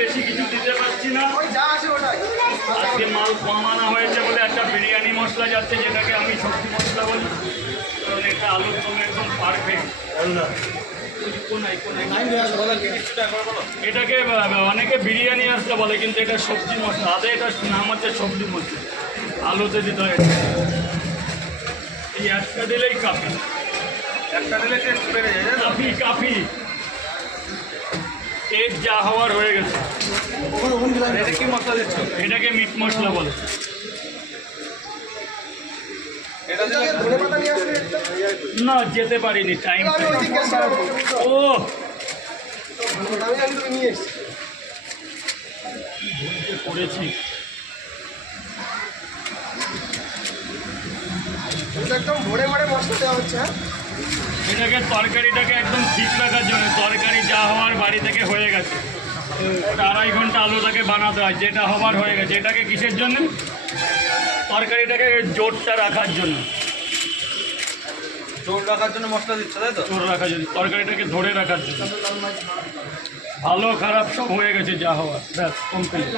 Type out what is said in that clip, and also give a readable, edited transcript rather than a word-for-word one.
বেশি কিছু দিতে পারছি না। আজকে মাল কম আনা হয়েছে বলে একটা বিরিয়ানি মশলা যাচ্ছে, যেটাকে আমি সবজি মশলা বলি, কারণ এটা আলুর সঙ্গে একদম পারফেক্ট। এটাকে অনেকে বিরিয়ানি আসতে বলে, কিন্তু এটা সবজি মশলা। আদে এটা নাম হচ্ছে সবজি মশলা, আলুতে দিতে হয়। এই একটা দিলেই কাফি, একটা দিলে কাফি কাফি। এর যা হওয়ার হয়ে গেছে। এটা কি মশলা দিচ্ছ? এটাকে মিট মশলা বলে। না, যেতে পারিনি, টাইম ও করেছি। একদম ভরে ভরে মশলা দেওয়া হচ্ছে। এটাকে তরকারিটাকে একদম ঠিক রাখার জন্য, তরকারি যা হওয়ার বাড়ি থেকে হয়ে গেছে, ওটা 2.5 ঘন্টা আলুটাকে বানাতে হয়, যেটা হবার হয়ে গেছে। এটাকে কিসের জন্য? তরকারিটাকে জোরটা রাখার জন্য। জোর রাখার জন্য মশলা দিচ্ছে, তাই তো? জোর রাখার জন্য, তরকারিটাকে ধরে রাখার জন্য। ভালো খারাপ সব হয়ে গেছে, যা হওয়ার ব্যাস কমপ্লিট।